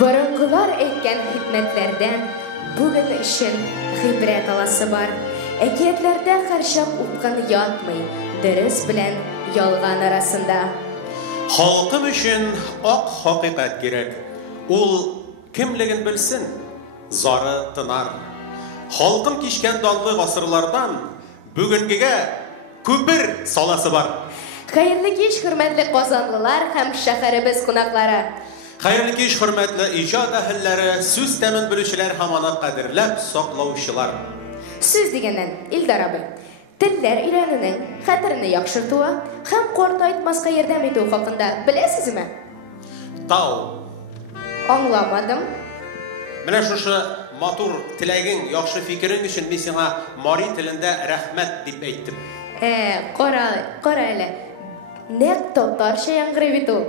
Barıngılar etken hikmetlerden bugün için hibret alası var. Ekiyetlerde karşıp upkanı yatmay, dürüst bilen yolgan arasında. Halkım için ak hakikat gerek. Ol kimligin bilsin, zarı tınar. Halkım kişken dallı asırlardan bugünküge kübür salası var. Hayırlı kеш, hürmetli Qozonlilar hem şehirimiz konakları. Hayırlı kеш, hürmetli icad ahilleri, söz temin bilişçiler hamana kadirlep saklavuşçılar. Söz degenden İldar abi, tiller ilanının xatirini yakşırtığı hem qortaytmasqa yordam etüğü hakkında bilesizmi? Tau. Anlamadım. Mine şu matur tilegin, yaxşı fikirin için men sana mari tilinde rahmet dip eyttim. Qora ele. Ne tatarcha yangırıvitu?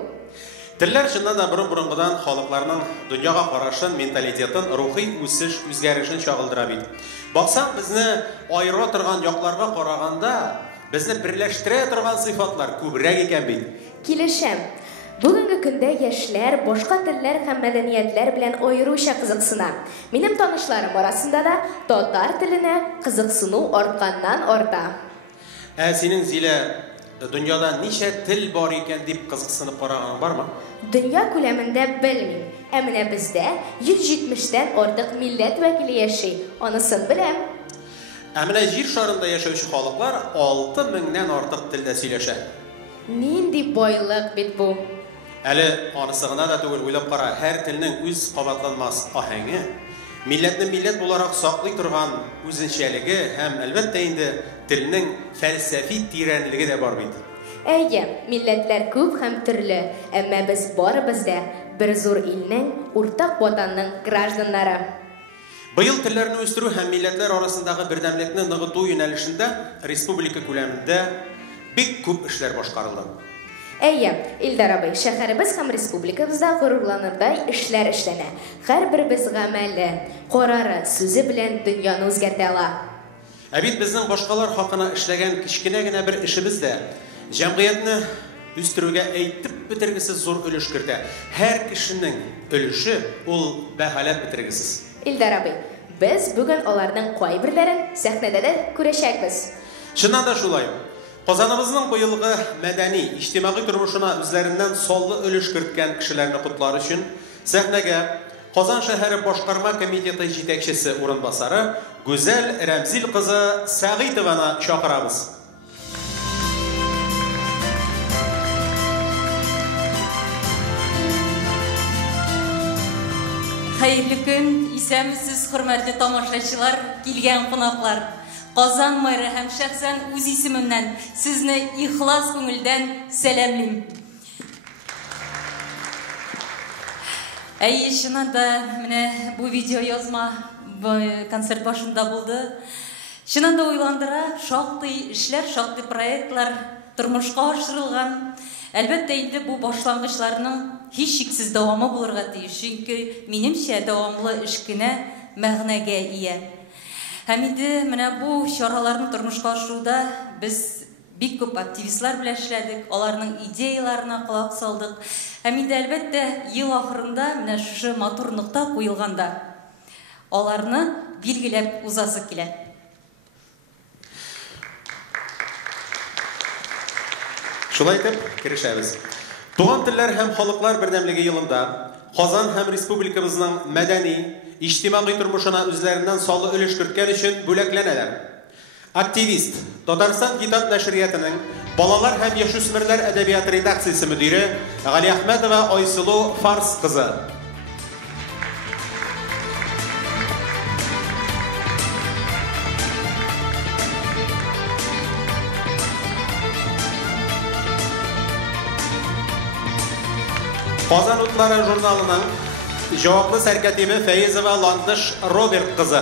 Tiller şundan da burun-burungudan halklarının dünyaga qarashın, mentalitetin, ruhi o'sish, o'zgarishini chog'ildiradi. Baksan bizni ayıra turgan yoqlarga qaraganda bizni birlashtira turgan sifatlar ko'proq ekan bit. Kilishim. Bugungi kunda yoshlar boshqa tillar ham madaniyatlar bilan ayıruşa qiziqsina. Mening tanishlarim orasida da tatar tiline qiziqsinu ortgandan orta. Sening zile dünyada necha til bor ekan deb qiziqsinib qaragan bormi? Dünya ko'lamida bilmayman. Amina bizda 170 dan ortiq millat vakili yashay. Onisini bilam. Amina yer sharida yashovchi xalqlar 6000 dan ortiq tilda so'ylashadi. Nindi boyliq bit bu. Ali onisini da tugul o'ylab qara, har tilning o'z qavatlanmas ohangi, millatni millat olarak saqlay turgan o'zinchaligi ham albatta endi tilning falsafiy teranligi da bor bit. Eye, millatlar ko'p ham turli, ammo biz boribizda bir zo'r ilning, o'rtaq vatanning grajdanlari. Bu yıl tillarni o'stiruv ham millatlar orasidagi birdamlikni nig'ituv yo'nalishida respublika ko'lamida bek ko'p ishlar boshqarildi. Eye, İldar abi, shaharimiz ham respublikamizda g'ururlanarday ishlar ishlana. Har bir biz g'amali, qarori, so'zi bilan dunyoni o'zgartira ola. Abid bizning boshqalar haqida ishlagan kichkinagina bir ishimizda jamiyatni o'stiruvga aytib bitirgisiz zo'r ulush kirdi. Har kishining ulushi ul baholab bitirgisiz. İldar abi, biz bugün onlardan qoy birlerin sahnada da ko'rishaymiz. Shundan da shulay. Qozonimizning bu yilgi madaniy, ijtimoiy turmushina o'zlaridan solli ulush kiritgan kishilarni qutlar uchun sahnaga Qozon shahri boshqarma komiteti yetakchisi o'rinbosari Go'zal Ramzil qizi Sag'itovani chaqiramiz. Hayırlı gün, isemsiz hürmetli tamaşaçılar, kilgen konaklar. Qozon meri hem şahsen öz isimimden sizni ihlas ko'ngildan selamlayım. Şuna da bu video yazma konsert başında buldu. Şuna da uylandıra, şaktı işler, şaktı proyektler turmuşqa aşırılgan. Elbette indi bu başlangıçlarının hiç şiksiz devamı bulurga tiyиш. Çünkü menimçe devamlı işkine məğnəgə iya. Hem indi bu şaralarını turmuşqa aşırıda biz bik köp aktivistler bilen işledik. Onların ideyalarına kulak saldık. Hem indi elbette yıl ahırında şu matur nokta koyulganda onlarını bilgilep uzası kile. Şulay deb kirishamiz. Tuğan tiller hem xalqlar birdamligi yılında Qozon hem respublikamızning madaniy, ijtimoiy turmushina o'zlaridan solli ulush kiritgan uchun bo'laklanalar. Aktivist, Tatariston Kitob nashriyatining bolalar hem yosho'smirlar adabiyoti redaksiyasi mudiri G'ali Ahmedova Oysulu Fars qizi. Qozon o'tlari jurnalining javobli sarkatibi Fayizova Landish Robert qizi.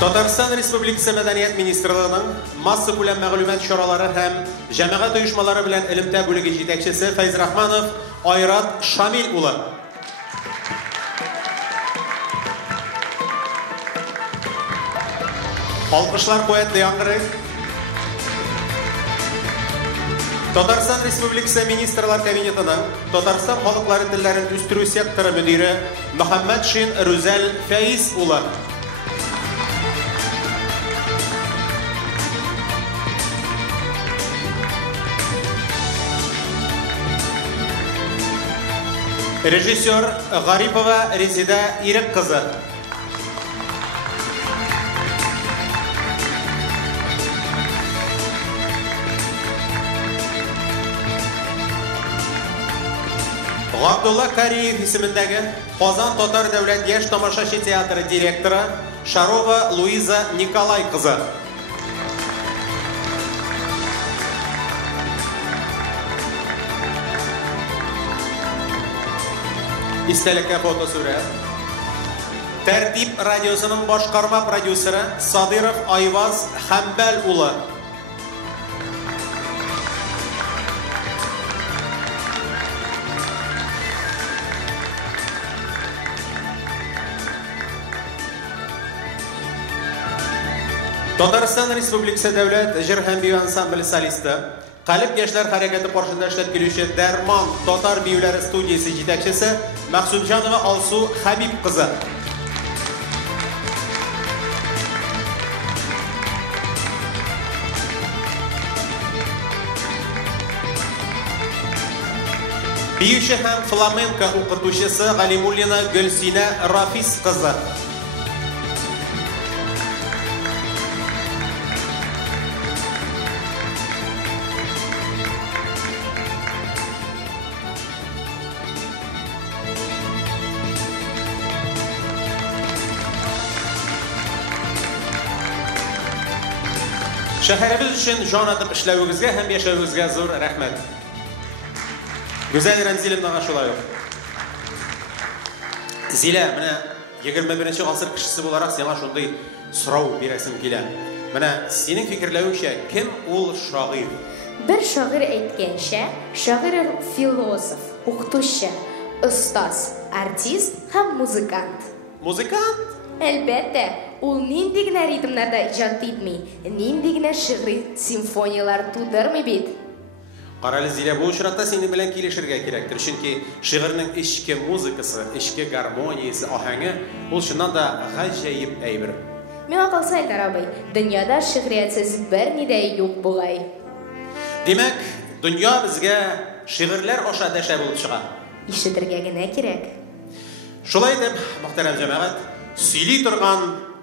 Tatariston Respublikasi Madaniyat Ministrligining massa ko'lam ma'lumot choralari ham jamoat uyushmalari bilan ilmda bo'ligi yetakchisi Fayzrahmanov Oyrat Shamil uli. Alkışlar kuvvetli yankırı. Tatarstan Respublikası Ministrlar Kabineti'nin Tatarstan Halkları Tillerin Üstürü Sektöre Müdürü Muhammed Şin Rüzel Faiz ula. Rejissör Garipova Rezide İrek kızı. Abdullah Kariyev ismindagi Qozon Tatar Davlat yosh tomoshachi teatri direktori Sharova Luiza Nikolay qizi. İstelikka fotosurat. Tartib radiosunun boshqarma prodyuseri Sadirov Ayvaz Hambal uli. Tatariston Respublikasi Davlat ijro hambiy ansambli solisti, Qalb yoshlar harakati qo'shinida ishlab keluvchi Darmon Tatar biylari studiyasi yetakchisi Maqsudjonova Alsu Habib qizi. Biyushi ham flamenko o'qituvchisi G'alimullina Gulsina Rafis qizi. Shaharimiz uchun jon atib ishlavingizga ham yashashingizga zo'r rahmat. Go'zal Ramzilimdan ashulayoq. Zila, mana 21-asr kishisi bo'laroq senga shunday so'rov berasim keladi. Mana sening fikrlaringcha kim ul shoir? Bir shoir aytgancha, shoir filosof, o'qituvchi, ustoz, artist ham muzikant. Muzikant? Albatta, u nindigina ritmlarda ijod etmay, nindigina shi'riy simfoniyalar tug'dirmay bit. Qarali Zila, bu uchrashda sening bilan kelishirga kerakdir, chunki shi'rning ichki muzikasi, ichki garmoniyasi, ohangi u shundan da g'ajoyib aybir. Meni qalsa Aydarabay, dunyoda shi'riyatsiz bir niday yo'q bo'lay. Demak, dunyo bizga shi'rlar osha dasha bo'lib chiqadi. Ishitirgagina kerak. Shulay deb, muhtaram jamoat, suyli turgan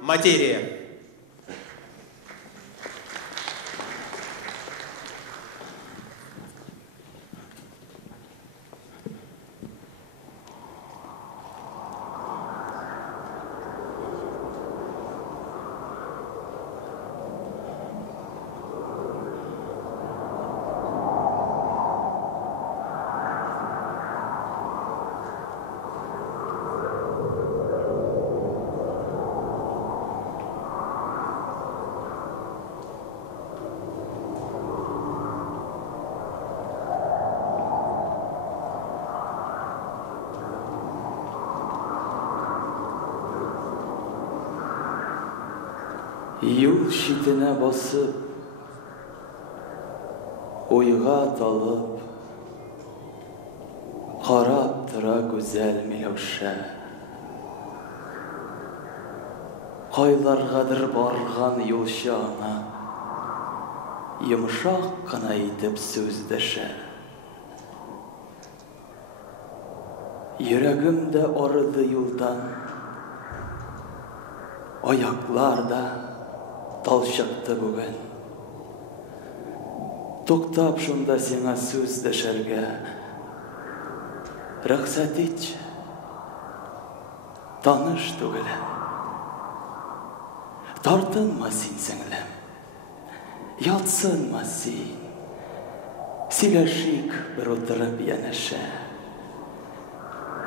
materiya. Yol şitine basıp, oyga dalıp, qarab tıra güzel Milevşe. Qaylargadır bargan yolşana, yumuşak qana itip sözdeşe. Yüreğimde arıdı yoldan, ayaklarda talşaktı bugün. Toktap şunda sana söz deşerge. Rıksat iç. Tanış tügülem. Tartınma sin singlim. Yatsınma sin. Sileşik bir oturup yeneşe.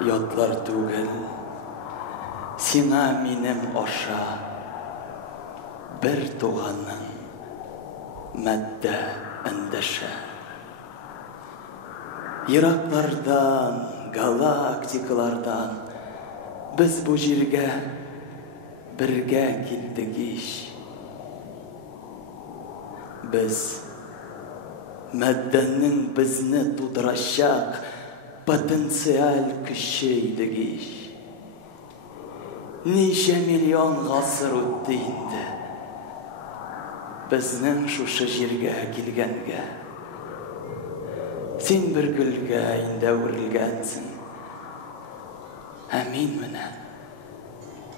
Yatlar tügül. Sina minim aşa. Bir tuğanın madde endeşe. Yiraklardan, galaktikalardan biz bu jirge birge gittik iş. Biz мәддәннең безне тудырачак потенциаль көчейдек иш. Ничә миллион гасыр үтте инде. Безнең шушы җиргә килгәнгә. Син бер гөлгә инде үрелгәнсең. Ә мин менә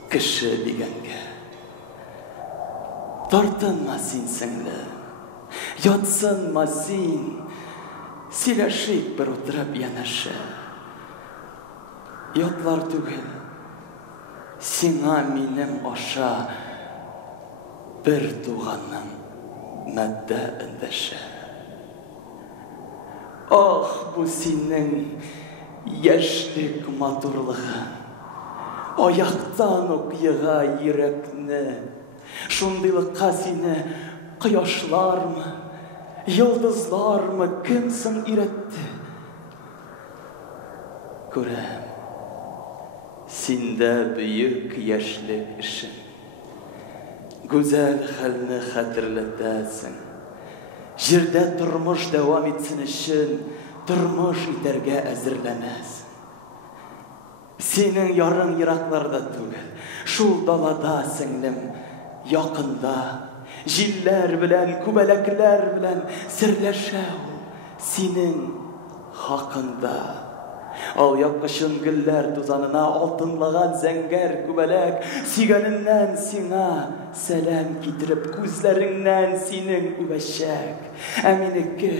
кеше дигәнгә. Тартынма син сеңлем. Ятсынма син. Сөйләшик бер утырып янәшә. Ятлар түгел. Сиңа минем аша бер туганның мәддә эндәшә. Ах, бу синең яшьлек матурлыгың. Аяктан ук йыга йөрәкне. Шундыйлыкка сине кояшлармы, йолдызлармы кем соң өйрәтте? Күрәм, синдә бөек яшьлек эшең. Гүзәл хәлне хәтерләтәсең. Җирдә тормыш дәвам итсен өчен тормыш итәргә әзерләнәсең. Синең ярың еракларда түгел, шул далада сеңлем, якында, җилләр белән, күбәләкләр белән серләшә ул синең хакында. Ал япкычын гөлләр тузанына алтынлаган зәңгәр күбәләк сөйгәненнән сиңа сәлам китереп күзләреңнән синең үбәчәк. Ә минеке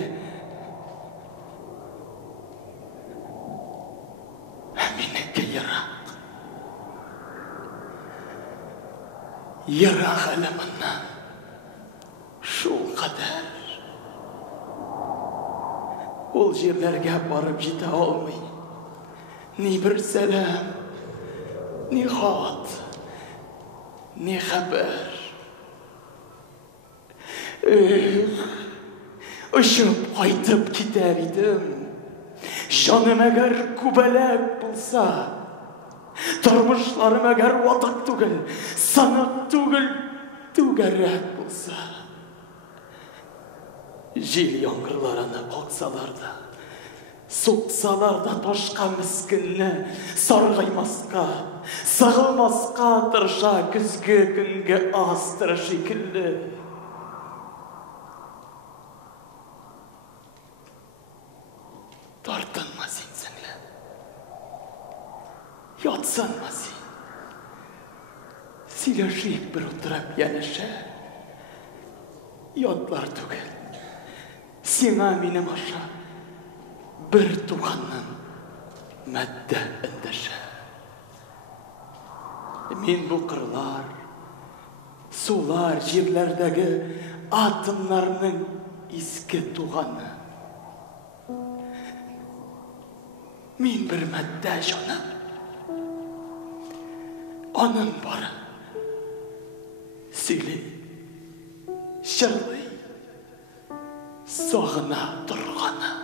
ерак. Ерак әле моннан. Шул кадәр. Ул җирләргә барып җитә алмый. Ни бер сәлам, ни хат, ни хәбәр. Очып кайтып китәр идем. Җаным әгәр күбәләк булса, тормышларым әгәр ватык түгел, сынык түгел, түгәрәк булса. Җил яңгырлар аны калсалар да, суксалар да ташка мискенне, саргаймаска, сыгылмаска тырыша көзге көнгә астыры шикелле. Тартынма син сеңлем. Ятсынма син. Сөйләшик бер утырып янәшә. Ятлар түгел. Сиңа минем аша бер туганның мәддә эндәшә. Мин бу кырлар, сулар, җирләрдәге атымнарның иске туганы. Мин бер мәддә җаны. Аның бары. Сөйли, җырлый, сагына торганы.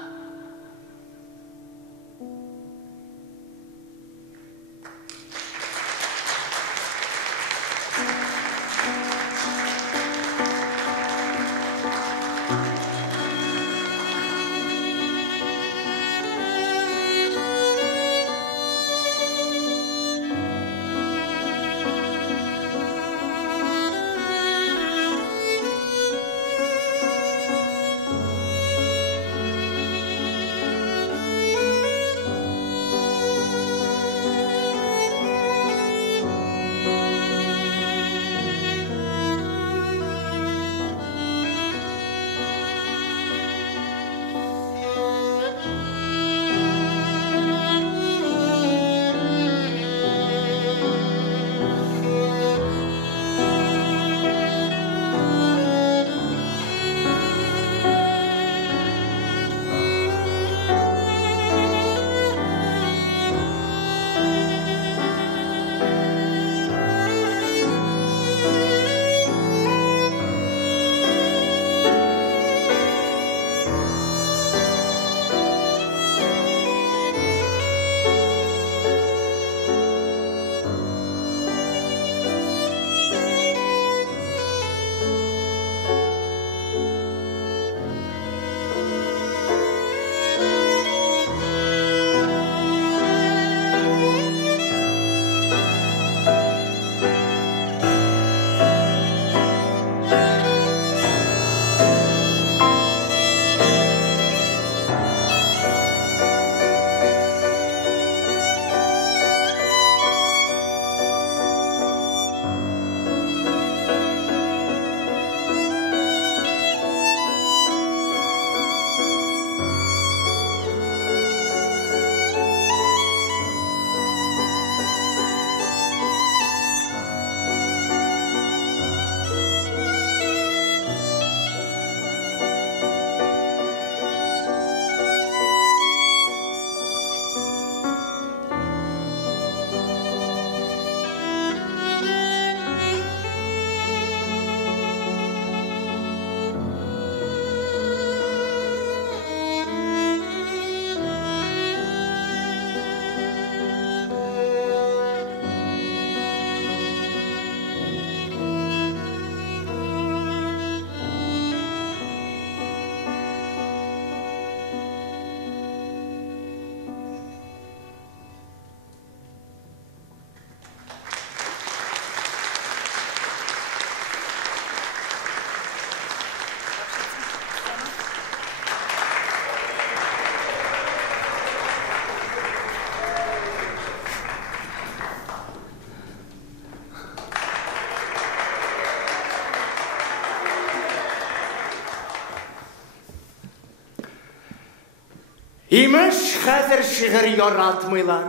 Имеш хәзер шигырь яратмыйлар.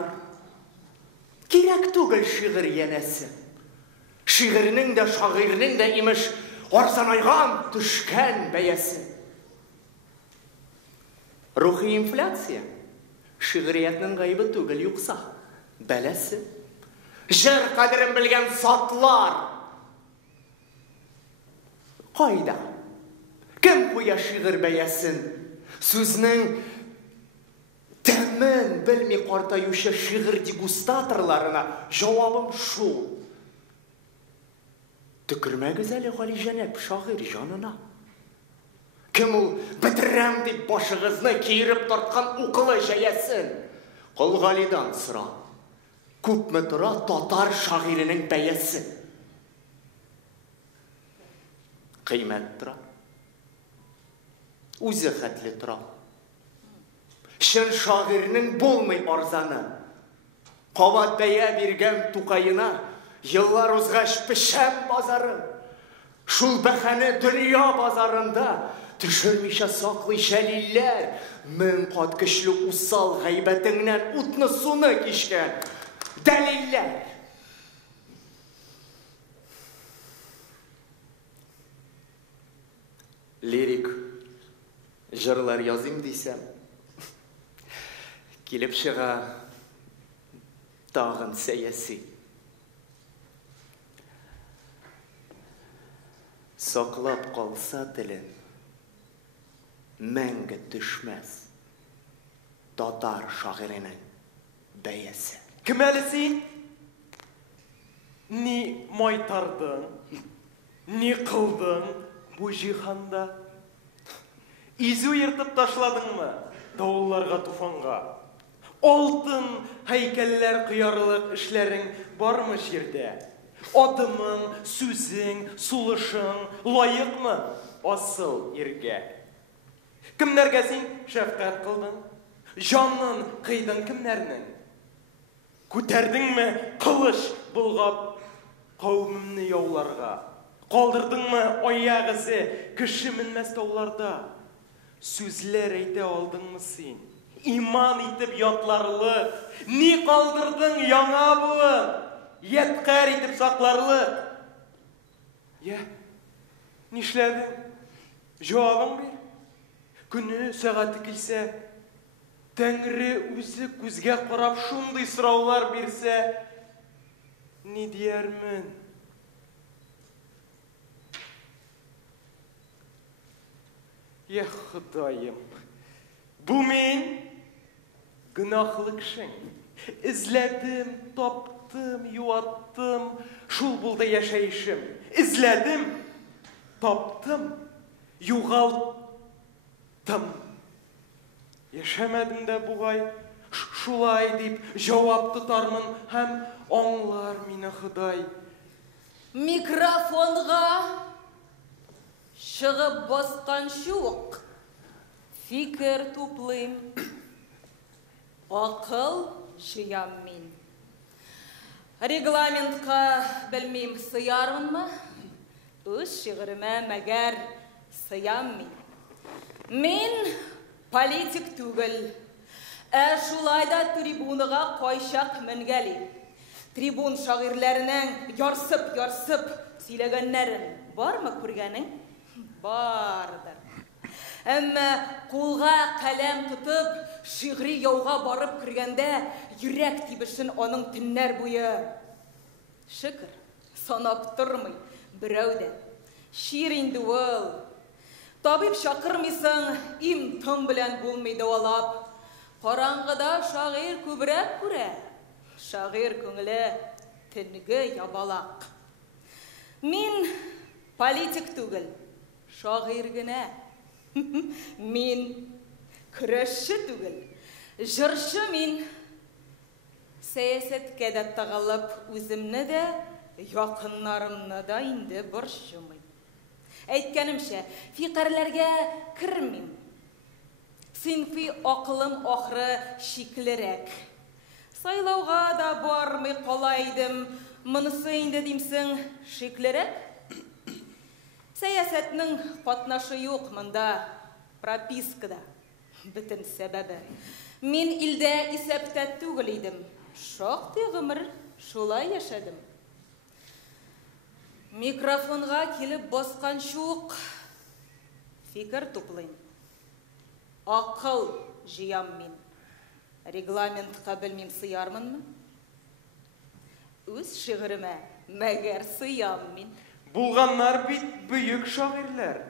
Кирәк түгел шигырь янәсе. Шигырьнең дә, шагыйрьнең дә имеш арзанайган, төшкән бәясе. Рухи инфляция. Шигъриятның гайбы түгел юкса, бәләсе. Жыр кадерен белгән сатлар. Кайда? Кем куя шигырь бәясен? Сүзнең тәмен белми картаюшы шигырь дегустаторларына җавабым шул. Төкермәгез әле Галиҗәнәп шагыйрь җанына. Кем ул бетерәм дип башыгызны киереп тарткан укылы җәясен? Кылгалидан сора. Күпме тора татар шагыйренең бәясе? Кыйммәт тора. Үзе хәтле тора. Шын шагыйрьнең булмый арзаны. Кабат бәя биргән Тукайына еллар узгач пешәм базары. Шул бәһәне дөнья базарында төшермичә саклый шәлилләр. Мең кат көчле усал гайбәтеңнән утны суны кичкән дәлилләр. Лирик җырлар язым дисәм, килеп чыга тагын сәяси. Саклап калса телен, мәңге төшмәс татар шагыйренең бәясе. Кем әле син? Ни майтардың, ни кылдың бу җиһанда? Изү йыртып ташладыңмы давылларга, туфанга? Алтын һәйкәлләр кыярлык эшләрең бармы җирдә? Адымың, сүзең, сулышың лаекмы асыл иргә? Кемнәргә син шәфкать кылдың? Җанын кыйдың кемнәрнең? Күтәрдеңме кылыч булгап кавымны яуларга? Калдырдыңмы аягызы кеше менмәс тауларда? Сүзләр әйтә алдыңмы син? Иман итеп ятларлык, ни калдырдың яңа буын? Яткар итеп сакларлык. Я, нишләдең? Җавабың бир. Көне сәгате килсә, Тәңре үзе күзгә карап шундый сораулар бирсә, ни диярмен? Я Ходаем, бу мин гөнаһлы кешең. Изләдем, таптым, юаттым, шул булды яшәешем. Изләдем, таптым, югалттым. Яшәмәдем дә бугай, шулай дип җавап тотармын һәм аңлар мине Ходай. Микрофонга чыгып баскан шук. Фикер туплыйм. Акыл җыям мин. Регламентка белмим сыярмынмы? Үз шигыремә мәгәр сыям мин. Мин политик түгел. Шулай да трибунага кайчак менгәли. Трибун шагыйрьләренең ярсып сөйләгәннәрен бармы күргәнең? Бардыр. Әмма кулга каләм тотып, шигъри яуга барып кергәндә, йөрәк тибешен аның төннәр буе. Шөкер, санап тормый берәү дә. Шир инде ул. Табиб чакырмыйсың, им-тым белән булмый дәвалап. Караңгыда шагыйрь күбрәк күрә. Шагыйрь күңеле төнге ябалак. Мин политик түгел, шагыйрь генә. Мин көрәшче түгел, җырчы мин. Сәясәткә дә тагылып, үземне дә, якыннарымны да инде борчымый. Әйткәнемчә, фикерләргә кермим. Синфи акылым ахры шиклерәк. Сайлауга да бармый калайдым. Монысы инде димсең шиклерәк? Сәясәтнең катнашы юк монда, пропискада. Bütün sebebi. Min ilde iseptet түгел идем. Шактый гомер шулай яшәдем. Микрофонга килеп баскан шук фикер туплыйм. Акыл җыям мин. Регламентка белмим сыярмынмы? Үз шигыремә мәгәр сыям мин. Булганнар бит бөек шагыйрьләр.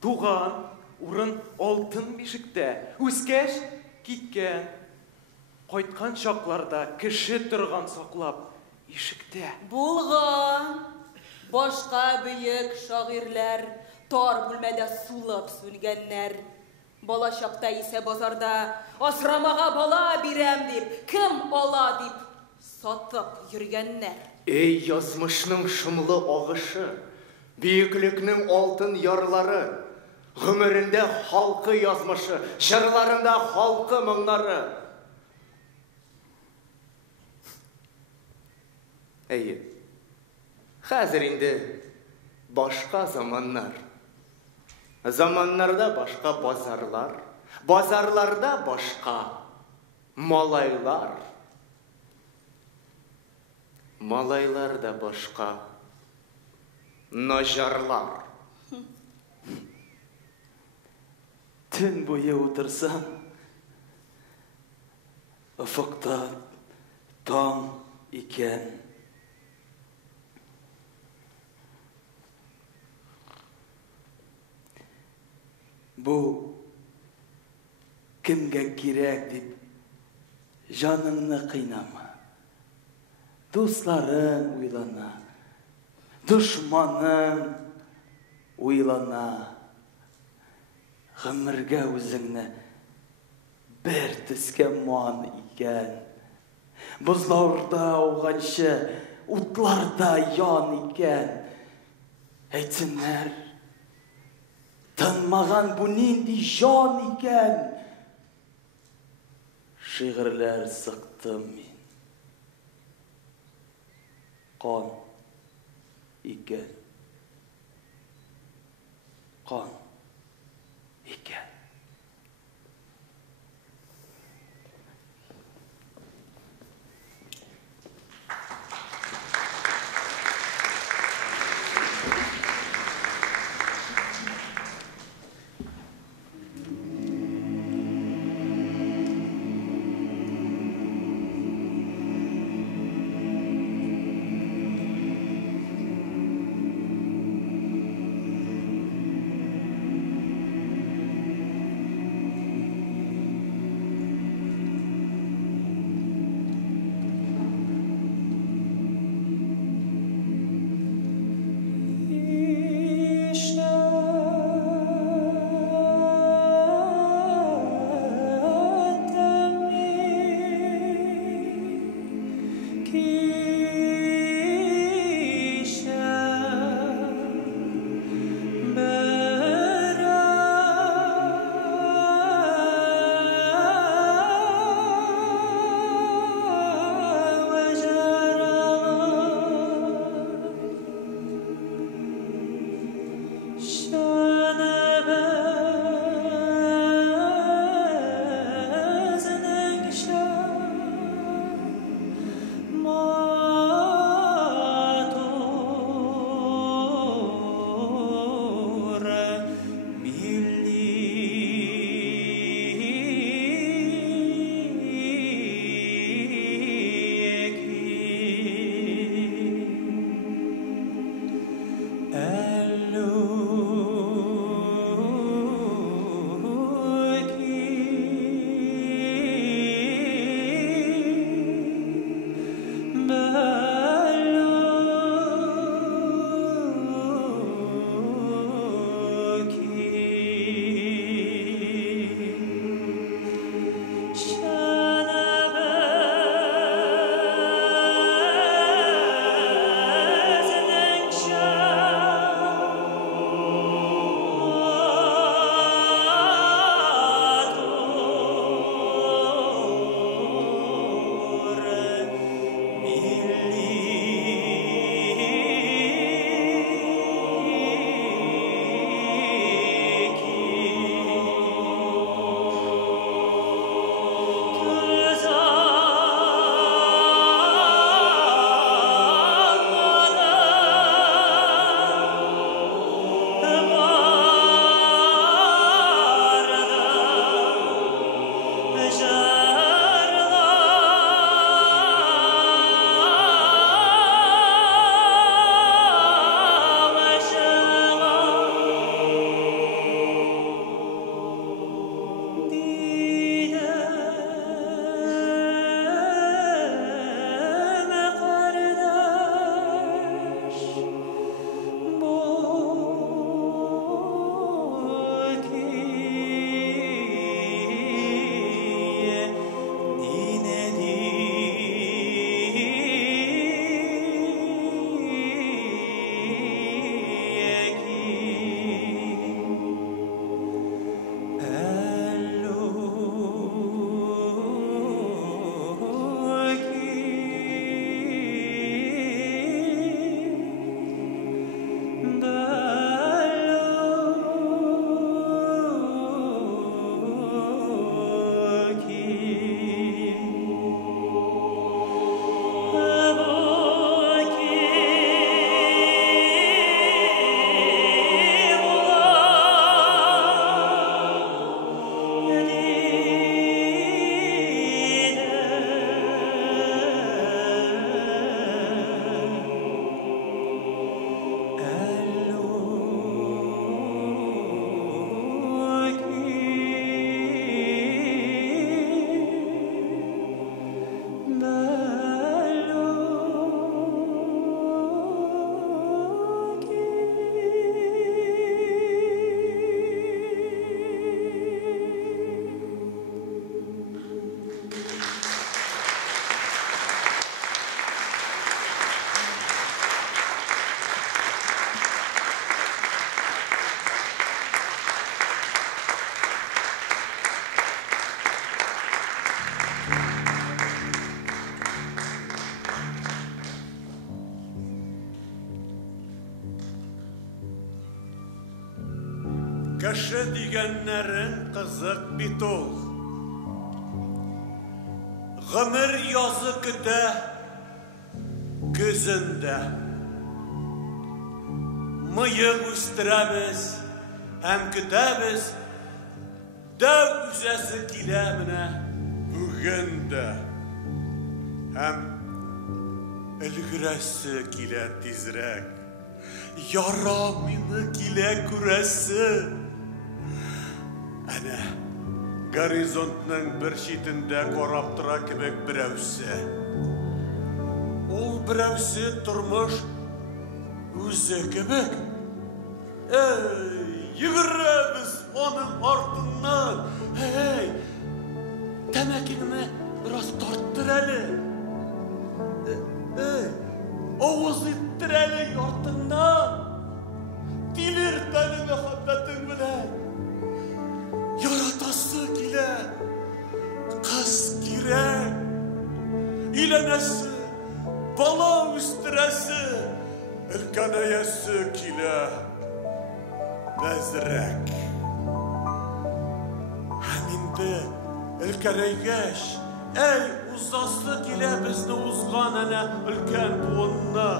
Туган урын алтын бишектә. Үскәч киткән. Кайткан шакларда кеше торган саклап ишектә. Булган башка бөек шагыйрьләр тар бүлмәдә сулап сүнгәннәр. Бала чакта исә базарда асрамага бала бирәм дип, кем ала дип сатып йөргәннәр. Эй язмышның шомлы агышы, бөеклекнең алтын ярлары, гомерендә халкы язмышы, җырларында халкы моңнары. Әйе, хәзер инде башка заманнар. Заманнарда башка базарлар, базарларда башка малайлар. Малайларда башка нажарлар. Төн буе утырсам, ufukta таң икән. Бу кемгә кирәк дип җаныңны кыйнама. Дусларың уйлана, дошманың уйлана. Гомергә үзеңне бер төскә ман икән. Бозларда ауганчы, утларда ян икән. Әйтсеннәр, тынмаган бу нинди җан икән. Шигырьләр сыктым мин. Кан икән. Кан икән. More Кеше дигәннәрең кызык бит ул. Гомер язы көтә көзендә. Мыек үстерәбез һәм көтәбез. Дәү үзәсе килә менә бүген дә. Һәм өлгерәсе килә тизрәк. Яра мине килә күрәсе. Әнә горизонтның бер читендә карап тора кебек берәүсе. Ул берәүсе тормыш үзе кебек. Йөгерәбез аның артыннан. Тәмәкеңне бераз тарттыр әле. Авыз иттер әле артыңнан. Тилерт әле мәхәббәтең белән. Яратасы килә. Кыз кирәк. Иләнәсе, бала үстерәсе, өлкәнәясе килә. Бәзрәк. Һәм инде өлкәнәйгәч, узасы килә безне узган әнә өлкән буынны.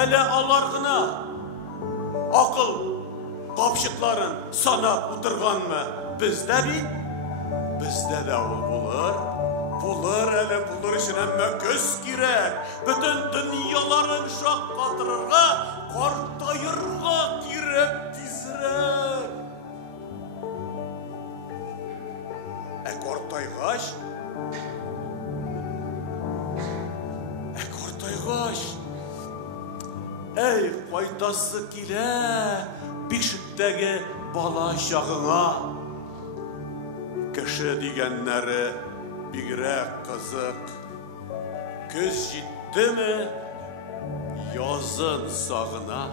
Әле алар гына акыл капчыкларын санап утырганмы? Бездә бит, бездә дә ул булыр. Булыр әле булыр өчен әмма көз кирәк. Бөтен дөньяларын шаккатырырга, картаерга кирәк тизрәк. Картайгач, кайтасы килә бишектәге бала чагыңа. Кеше дигәннәре бигрәк кызык. Көз җиттеме, язын сагына.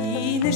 Yine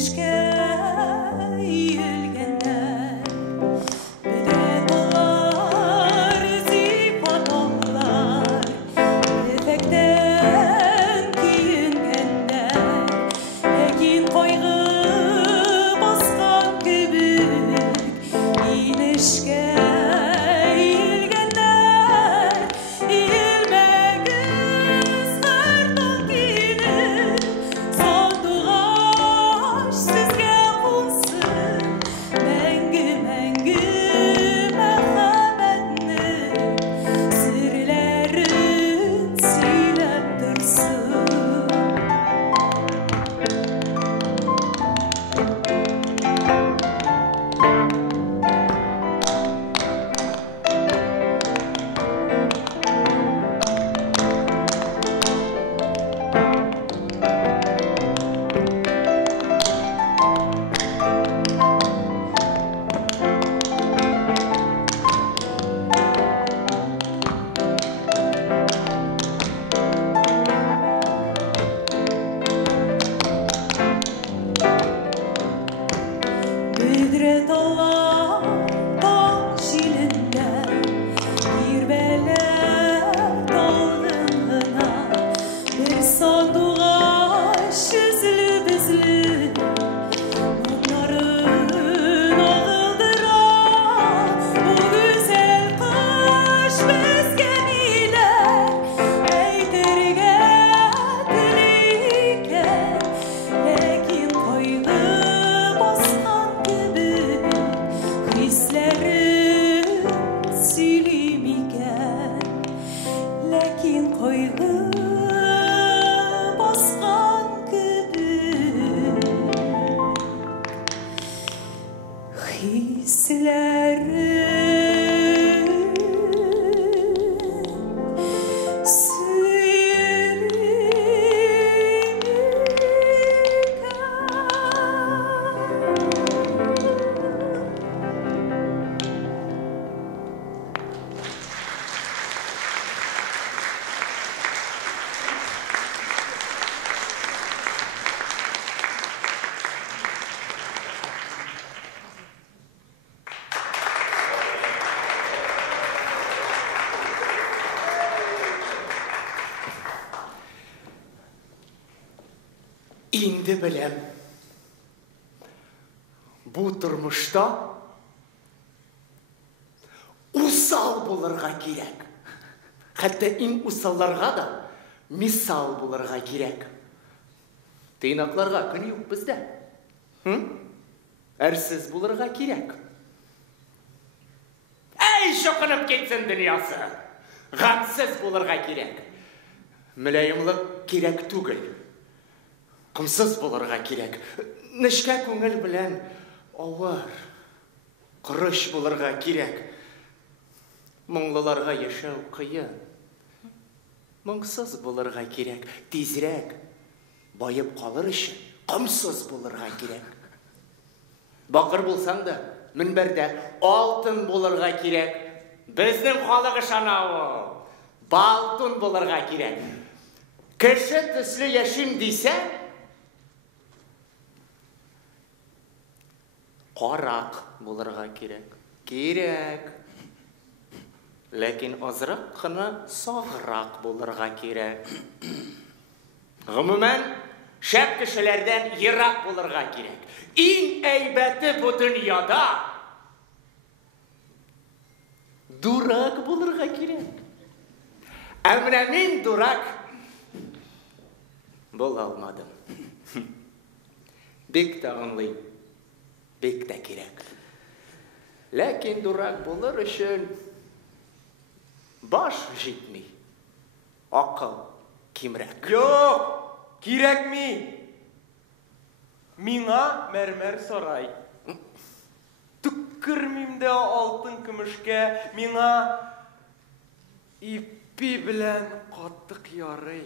Инде беләм. Бу тормышта усал булырга кирәк. Хәтта иң усалларга да мисал булырга кирәк. Тыйнакларга көн юк бездә. Әрсез булырга кирәк. Әй, шоқынып кетсен дөньясы. Гамсыз булырга кирәк. Мөлаемлык кирәк түгел. Кымсыз булырга кирәк. Нечкә күңел белән авыр, кырыш булырга кирәк. Моңлыларга яшәү кыен. Моңсыз булырга кирәк. Тизрәк байып калыр өчен кымсыз булырга кирәк. Бакыр булсаң да, минбәрдә алтын булырга кирәк. Безнең халык ышана ул. Балтын булырга кирәк. Кеше төсле яшим дисәң, карак булырга кирәк. Кирәк. Ләкин азрак кына саграк булырга кирәк. Гомумән, шәп кешеләрдән ерак булырга кирәк. Иң әйбәте бу дөньяда дурак булырга кирәк. Ә менә мин дурак була алмадым. Бик тә аңлыйм. Бик тә кирәк. Ләкин дурак булыр өчен баш җитми. Акыл кимрәк. Yok, кирәкми. Миңа мәрмәр сарай. Түккермим дә алтын көмешкә, миңа ипи белән каттык ярый.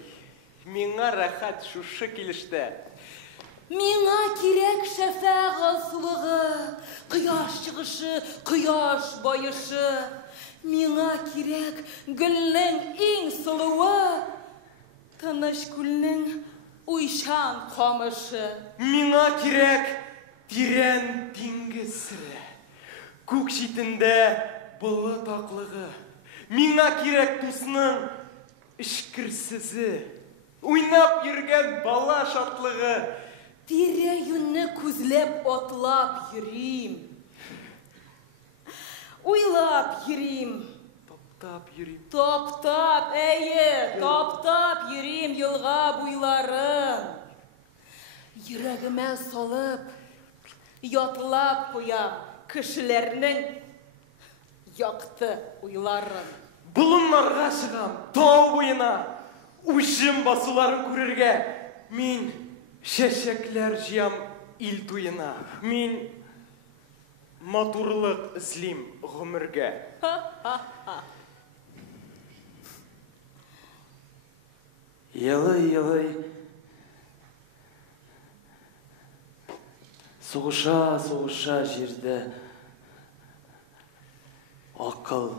Миңа рәхәт шушы килештә. Миңа кирәк шәфәгъ сулыгы, кояш чыгышы, кояш байышы. Миңа кирәк гөлнең иң сылуы, тыныч күлнең уйшан камышы. Миңа кирәк тирән диңгез сире, күк читендә болыт аклыгы. Миңа кирәк дусның ишкерсезе, уйнап йөргән бала шатлыгы. Тирә-юнны күзләп атлап йөрим. Уйлап йөрим. Таптап йөрим. Таптап, әйе, таптап йөрим елга буйларын. Йөрәгемә салып, ятлап куям кешеләрнең якты уйларын. Болынларга чыгам, тау буена, ужым басуларын күрергә. Мин чәчәкләр җыям ил туена. Мин матурлык эзлим гомергә. Елый-елый сугыша җирдә акыл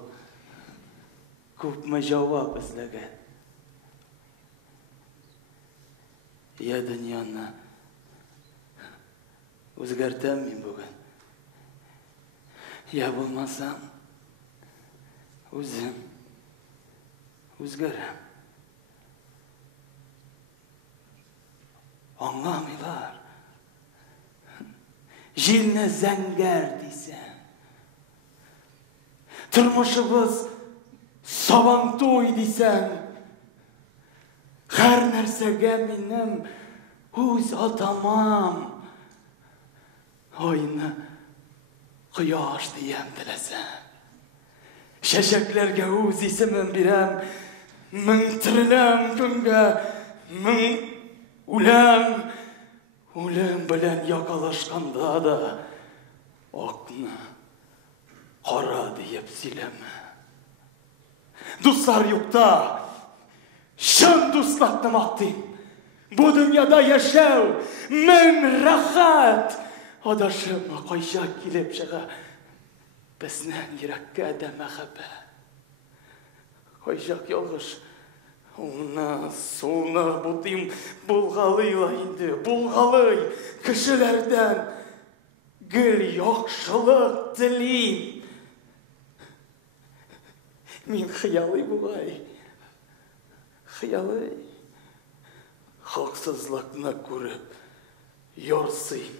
күпме җавап эзләгән. Я дөньяны үзгәртәм мин бүген. Я булмасам үзем үзгәрәм. Аңламыйлар. Җилне зәңгәр дисәм. Тормышыбыз сабантуй дисәм. Һәр нәрсәгә минем үз атамам. Айны кояш диям теләсәм. Чәчәкләргә үз исемен бирәм. Мең тиреләм көнгә, мең үләм. Үлем белән якалашканда да акны кара диеп сөйләмә. Дуслар юкта, шын дуслыкны мактыйм. Бу дөньяда яшәү мең рәхәт. Адашым кайча килеп чыга. Безнең йөрәккә дә мәхәббәт. Кайчак ялгыш уны суны бутым булгалыйлар инде. Булгалый кешеләрдән гел яхшылык телим. Мин хыялый бугай. Хыялый хаксызлыкны күреп Yorсыйм,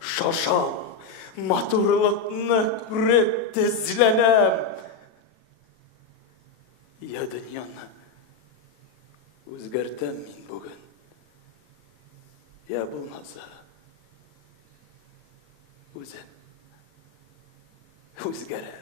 шашам, матурлыкны күреп тезленем. Я дөньяны үзгәртәм мин бүген. Я булмаса үзем үзгәрәм.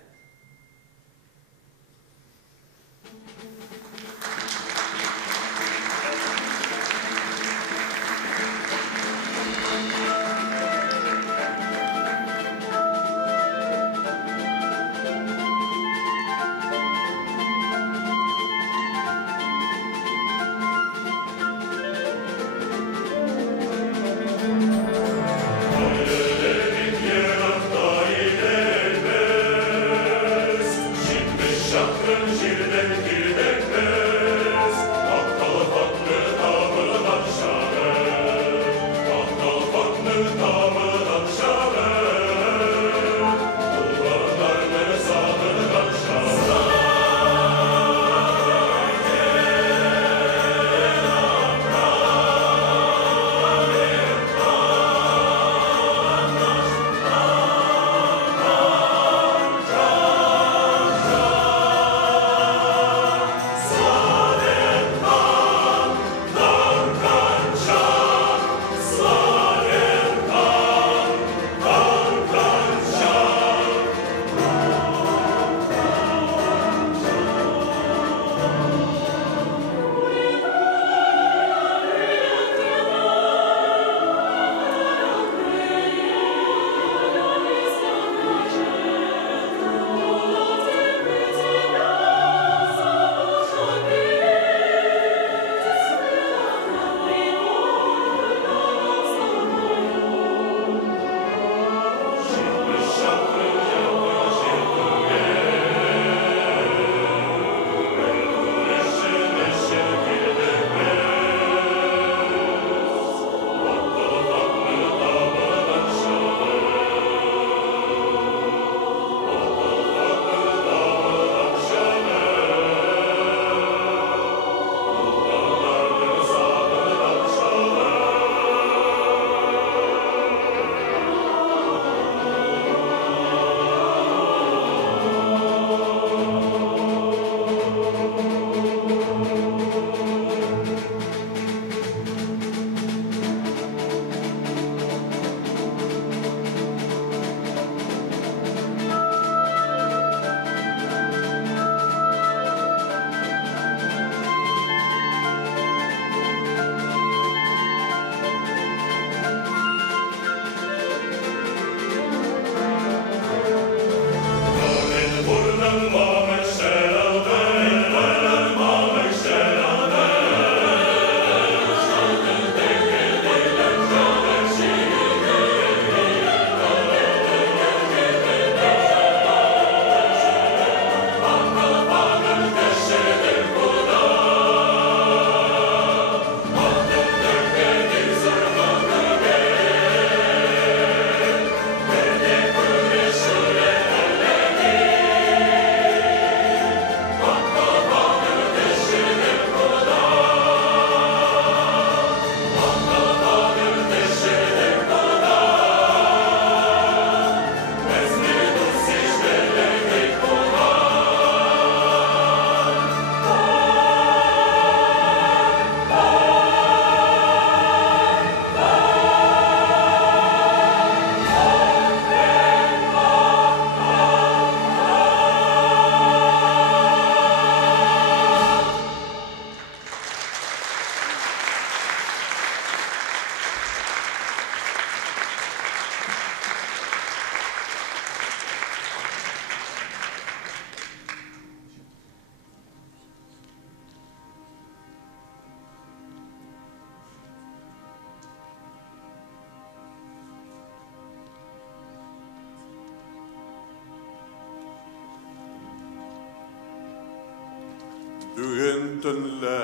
Бүгін түнлі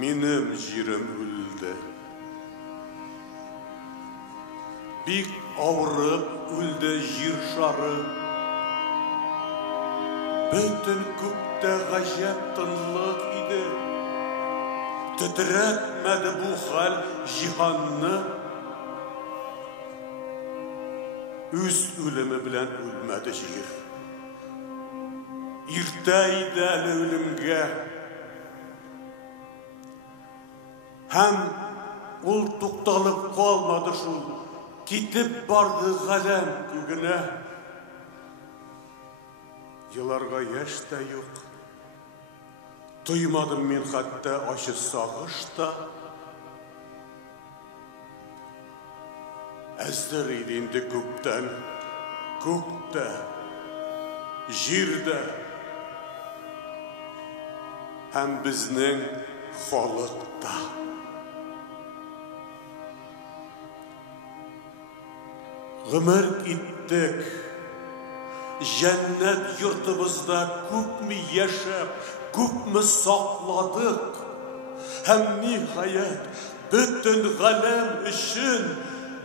минем жирім үлді. Бик ауырып үлді жир шары. Бүтін көкте ғажап тынлық иді. Titretmedi bu hal cihanını. Üz ölümü bilen ölmedi jir. İrteydi eli ölümge. Hem ul tuktalıp kalmadı şul. Gitip bardı galem gügüne. Yıllarga yaş da yok. Duymadım men hatta aşı sağışta. Ezdir idindi gökten, gökte, jirde. Hem bizning xalqda. Gümür gittik. Cennet yurtımızda küp mü yaşap, küp mü sakladık. Hem nihayet bütün galem için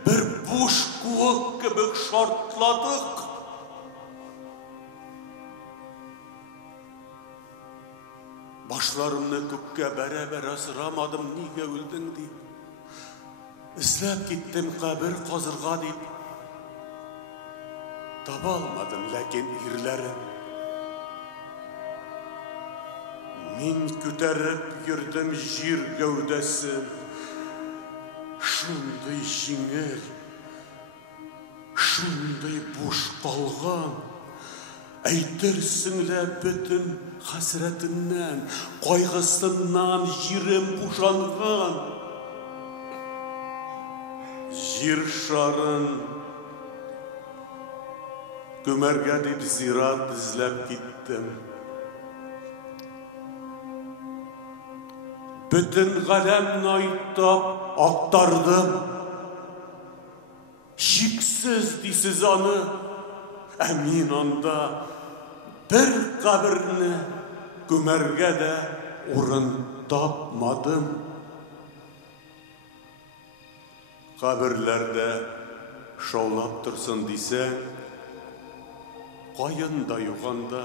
bir boş kuvvet gibi şartladık. Başlarımni kökke beraber asıramadım niye öldün deyip. İzlep gittim kabir kazırga deyip. Tabalmadım lakin irlerim. Min küterip yürüdüm jir gövdesin. Şunday jingel, şunday boş kalgan. Eytirsinler bütün hasretinden, kaygısından jirim boşangan. Jir şarın Gömerge deyip zirat izlep gittim. Bütün kalem nayıttap aktardım. Şiksiz disiz anı emin anda bir kabrini gömergede orun tapmadım. Kabirlerde şovlap dursun dise Kayında yuganda,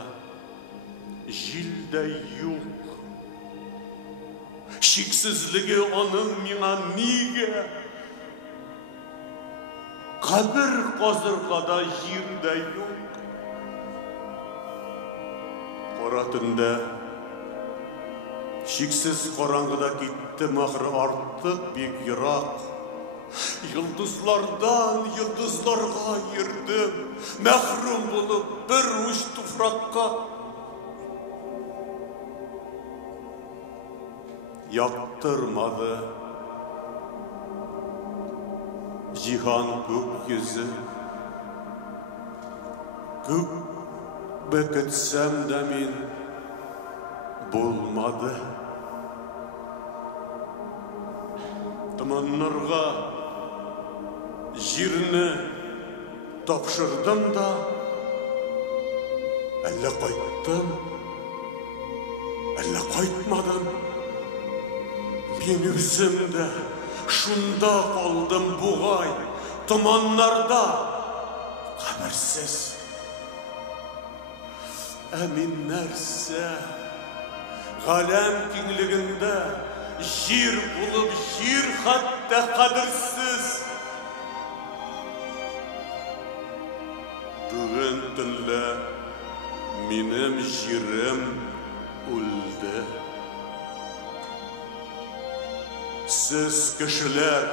jilde yok. Şiksizligi onun mina nige. Kabir kazırgada jirde yok. Koratında, şiksiz korangıda gittim ahır artık bir yırak. Yıldızlardan yıldızlarga yürüdüm. Mehrum bulup bir uç tufrakka. Yaktırmadı cihan gökyüzü. Gök beketsem de min bulmadı. Tımanlarga jirini tapşırdım da elle kayttım, elle kaytmadım. Ben üzümde şunda kaldım buğay, tumanlarda habersiz. Eminlerse kalem kinliginde jir bulup jir hatta kadirsiz. Bugün tünle benim jirim öldü. Siz kişiler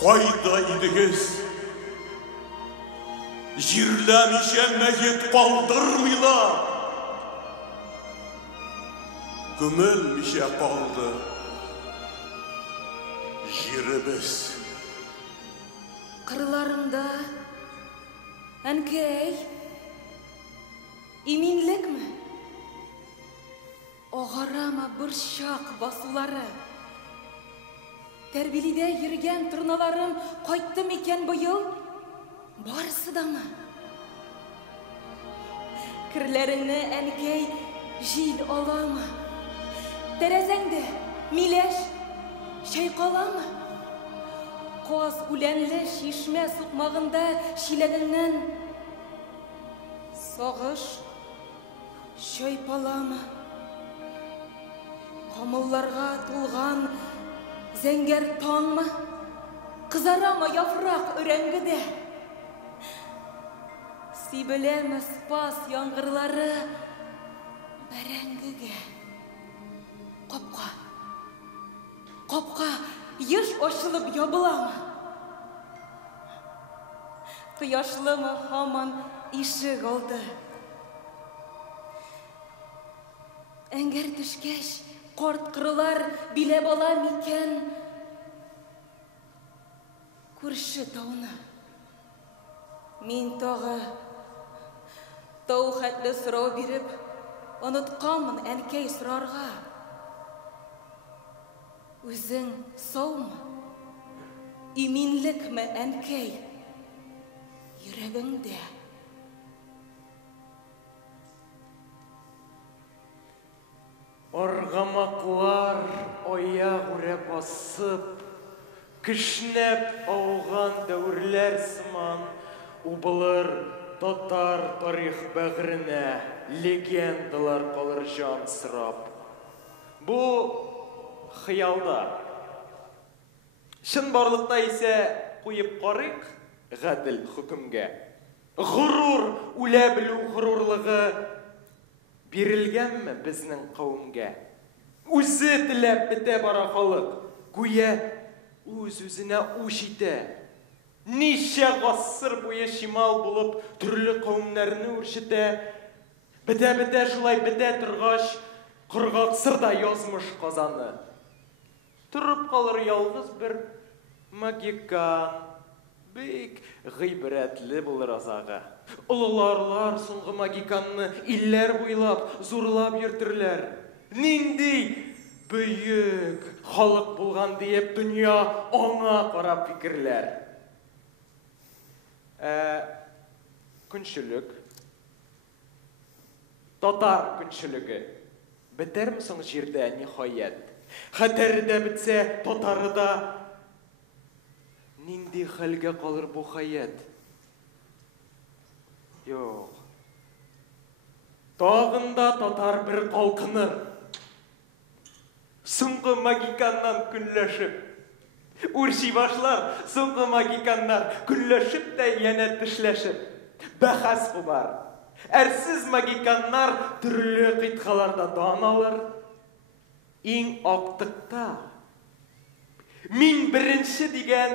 kayda idiniz. Jirlemişe meyit kaldırmıyla. Gömülmişe kaldı jirimiz. Kırlarımda Әнкәй, именлекме? Оғарама бір шақ басулары. Тәрбиледе ерген тұрналарым қайттым екен бұйыл, барысы да ма? Кірлеріңні әнкәй жил алама. Тәрәзәңді миләш шайқалама. Қоз үленлі шишме сұқмағында шиленінен соғыш шойпалама. Камылларга тулган зәңгәр таңмы? Кызарама яфрак өрәңгедә? Сибеләме спас яңгырлары бәрәңгегә? Капка. Капка еш ачылып ябыламы? Кояшлымы һаман ишек алды? Әңгәр төшкәч, карт кырылар биләп ала микән күрше тауны? Мин тагы тау хәтле сорау биреп, онытканмын әнкәй сорарга. Үзең саумы? Иминлекме әнкәй йөрәгеңдә? Аргамаклар аяк-үрә басып, кешнәп ауган дәврләр сыман убылыр татар тарих бәгыренә легендалар калыр жан сырап. Бу хыялда. Шын барлыкта исә куеп карыйк гадел хөкемгә. Горур үлә белү горурлыгы бирелгәнме безнең кавымга? Үзе теләп бетә бара халык, гүя үз-үзенә үч итә. Ничә гасыр буе шимал булып, төрле кавымнарны үрчетә. Бетә шулай бетә торгач, кыргак сырда язмыш казаны. Турып калыр ялгыз бер магикан. Бик гыйбрәтле булыр азагы. Улыларлар соңгы магиканны илләр буйлап, зурлап йөртерләр. Нинди бөек халык булган диеп дөнья аңа карап фикерләр. Көнчелек. Татар көнчелеге. Бетерме соң җирдә ниһаять? Хәтердә бетсә, татары да нинди хәлгә калыр бу хаят? Юк. Тагында татар бер калкыныр. Соңгы магиканнан көнләшеп. Үрши башлар, соңгы магиканнар көнләшеп тә янә тешләшеп. Бәхәс бар. Әрсез магиканнар төрле кыйтгаларда дан алыр. Иң актыкта мин беренче дигән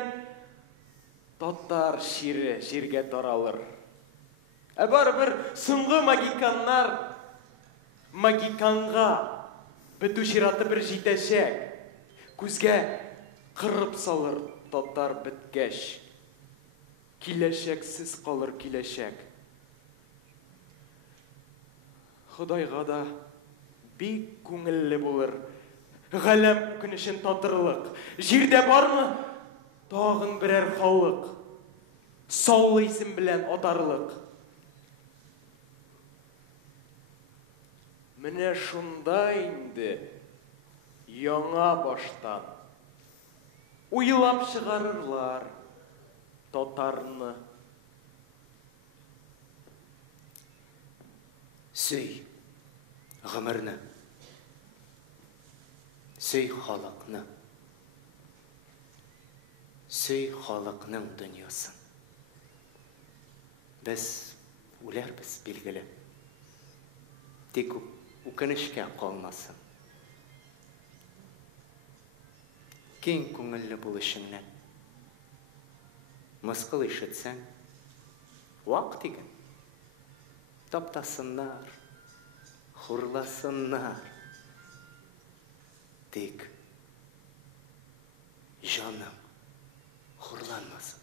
татар шире җиргә таралыр. Барыбер соңгы магиканнар магиканга бетү чираты бер җитәчәк. Күзгә кырып салыр татар беткәч. Киләчәксез калыр киләчәк. Худайга да бик күңелле булыр. Галәм көнешен татырлык. Җирдә бармы тагын берәр халык? Саулы исем белән атарлык. Менә шунда инде яңа баштан уйлап чыгарырлар татарны. Сөй гомерне. Сөй халыкны. Сөй халыкның дөньясын. Без үләрбез билгеле. Тик үкенешкә калмасын. Киң күңелле булышыңнан. Мыскыл ишетсәң, вак диген. Таптасыннар, хурласыннар. Тик җаным хурланмасын.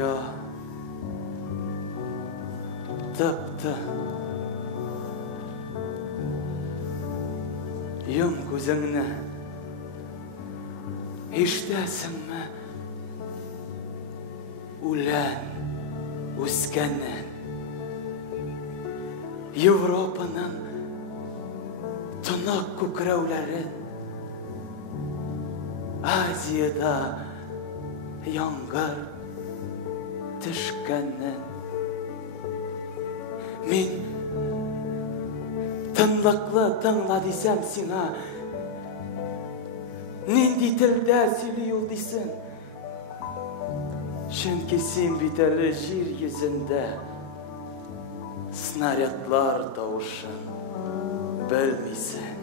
dünya tıptı. Yum gözüngni, iştesinmi? Ulan üskenen Европаның тынық көкірәуләрен, Азияда яңғыр түшкәннен. Мен тынлықлы тыңла десем сиңа, нинди тілдә сөйлей ул дейсің? Чөнки син бит әле җир йөзендә снарядлар тавышын белмисең.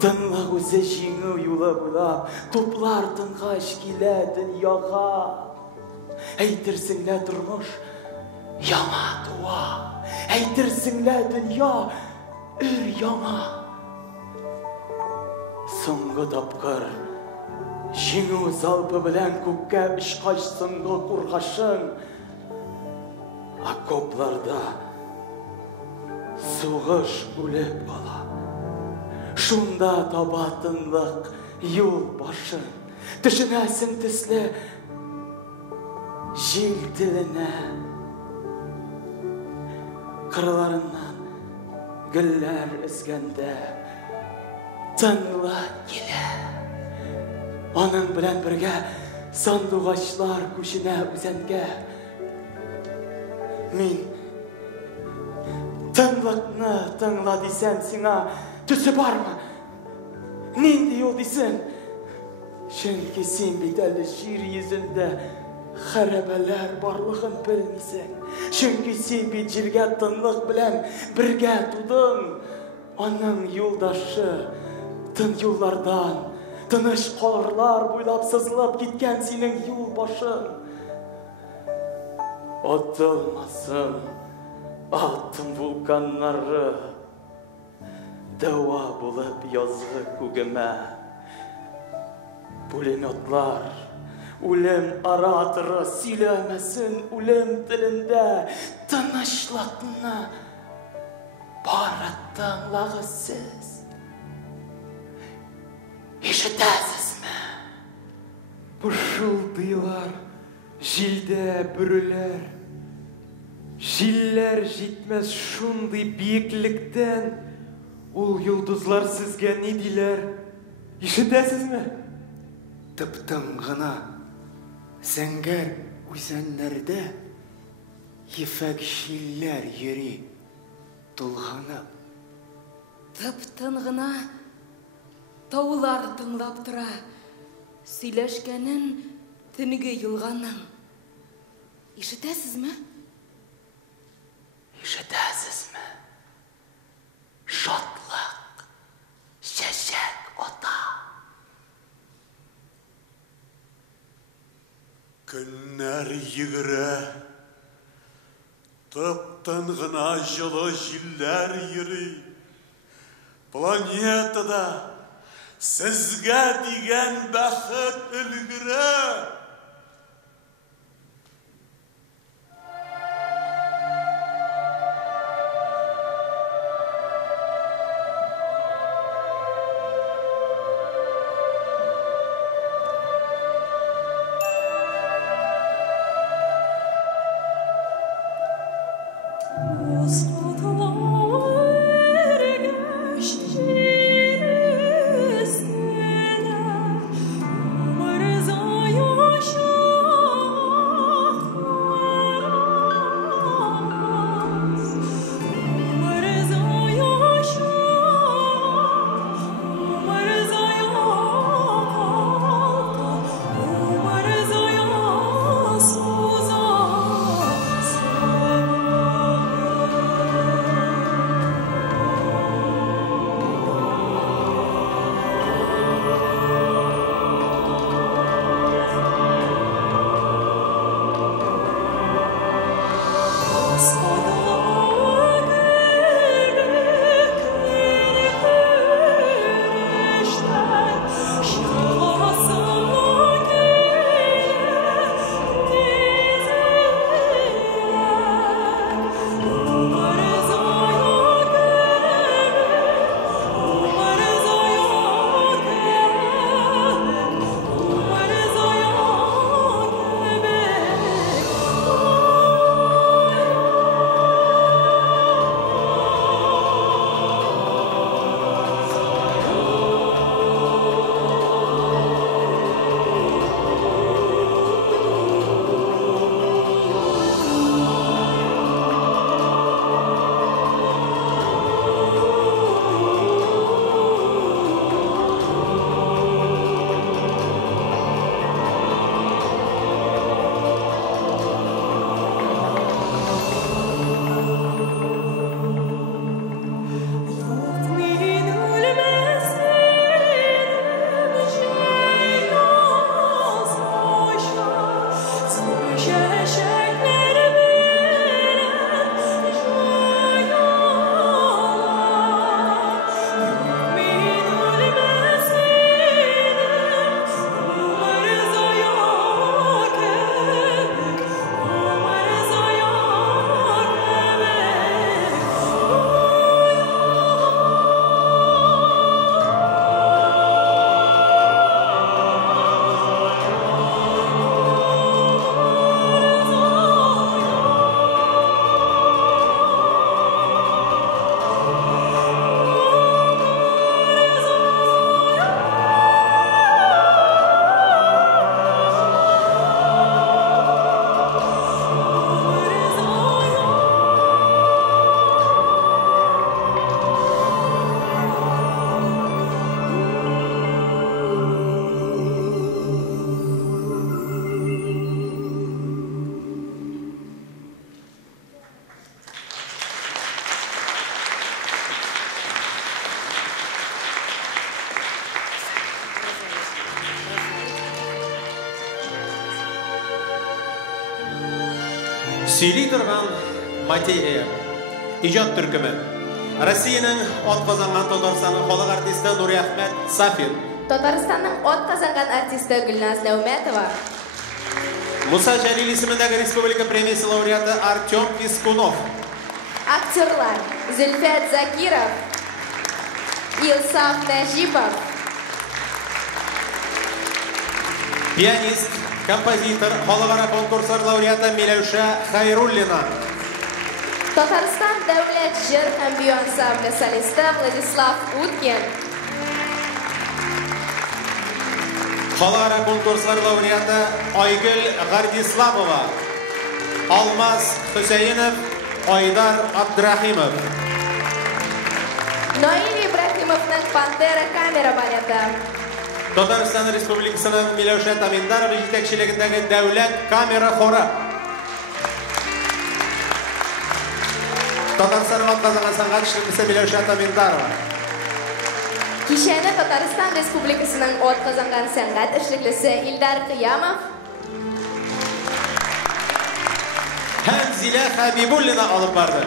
Тынлык үзе җиңү юлы буйлап, туплар тынгач килә дөньяга. Әйтерсең лә тормыш яңа туа, әйтерсең лә дөнья өр-яңа. Соңгы тапкыр җиңү залпы белән күккә очкач соңгы кургашың, окопларда сугыш үлеп кала. Шунда таба тынлык юл башын, төшенәсең төсле җил теленә. Кырларыннан гөлләр өзгәндә тынлык килә. Аның белән бергә сандугачлар күченә үзәнгә. Мин тынлыкны тыңла дисәм сиңа, төсе бармы? Нинди юл дисең? Чөнки син бит әле җир йөзендә хәрабәләр барлыгын белмисең. Чөнки син бит җиргә тынлык белән бергә тудың. Аның юлдашы тын юллардан, тыныч карлар буйлап сызылып киткән синең юл башың. Атылмасын атын вулканнары, дәва булып язгы күгемә. Пулеметлар, үлем оратыры сөйләмәсен үлем телендә. Тынычлыкны бары тыңлагыз сез. Ишетәсезме? Пышылдыйлар, җилдә бүреләр. Җилләр җитмәс шундый биеклектән. Ул йолдызлар сезгә ни диләр? Ишетәсезме? Тып-тын гына зәңгәр үзәннәрдә ефәк җилләр йөри тулганып. Тып-тын гына таулар тыңлап тора, сөйләшкәнен төнге елганың. Ишетәсезме? Ишетәсезме? Шатлык чәчәк ата. Көннәр йөгерә, тып-тын гына җылы җилләр йөри. Планетада сезгә дигән бәхет өлгерә. Umar Сөйлей тұрған материя, ижат түркімі. Россияның от қазанған Татарстанның халық артисті Нури Ахмет Сафин. Татарстанның от қазанған артисті Гүлназ Нәуметова. Муса Жәлил исеміндегі республика премиясы лауреаты Артем Пискунов. Актерлар Зульфет Закиров, Илсаф Нәжипов. Пианист, композитор, халықара конкурслар лауреаты Миләүшә Хайруллина. Татарстан дәүләт җыр һәм бию ансамбле солисты Владислав Уткин. Халықара конкурслар лауреаты Айгөл Гардисламова, Алмаз Хөсәйенов, Айдар Абдрахимов. Наил Ибрахимовның Пантера камера балеты. Татарстан Республикасының Миләүшә Таминдарова җитәкчелегендәге дәүләт камера хоры. Татарстанның атказанган сәнгать эшлеклесе Миләүшә Таминдарова. Кичәне Татарстан Республикасының от казанган сәнгать эшлеклесе Илдар Кыямов Һәм Зилә Хәбибуллина алып барды.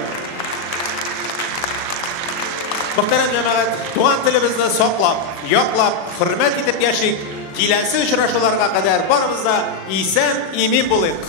Мөхтәрәм җәмәгать, туган телебезне саклап, яклап, хөрмәт итеп яшик. Киләсе очрашуларга кадәр барыбыз да исән, имин булыйк.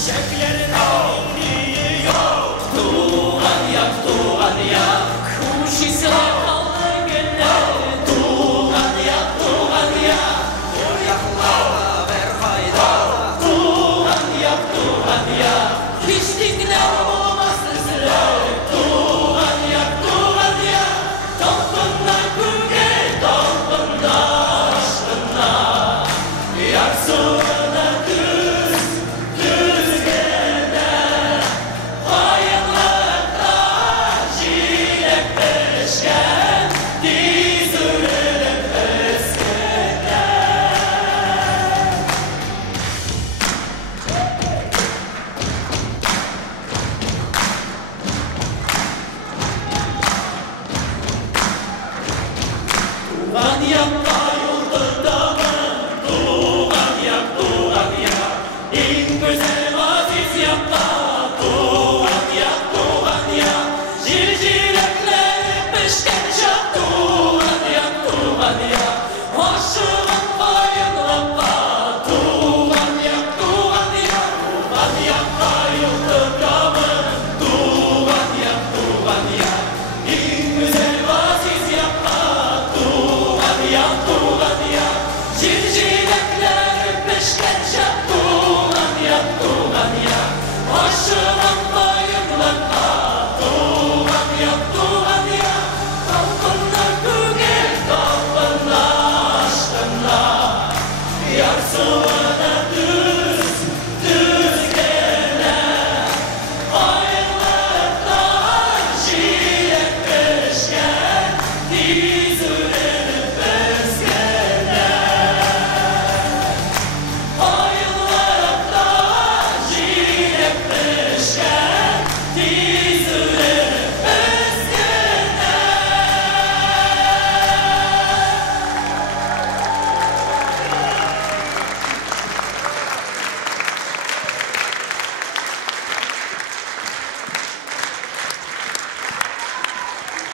Şeklerin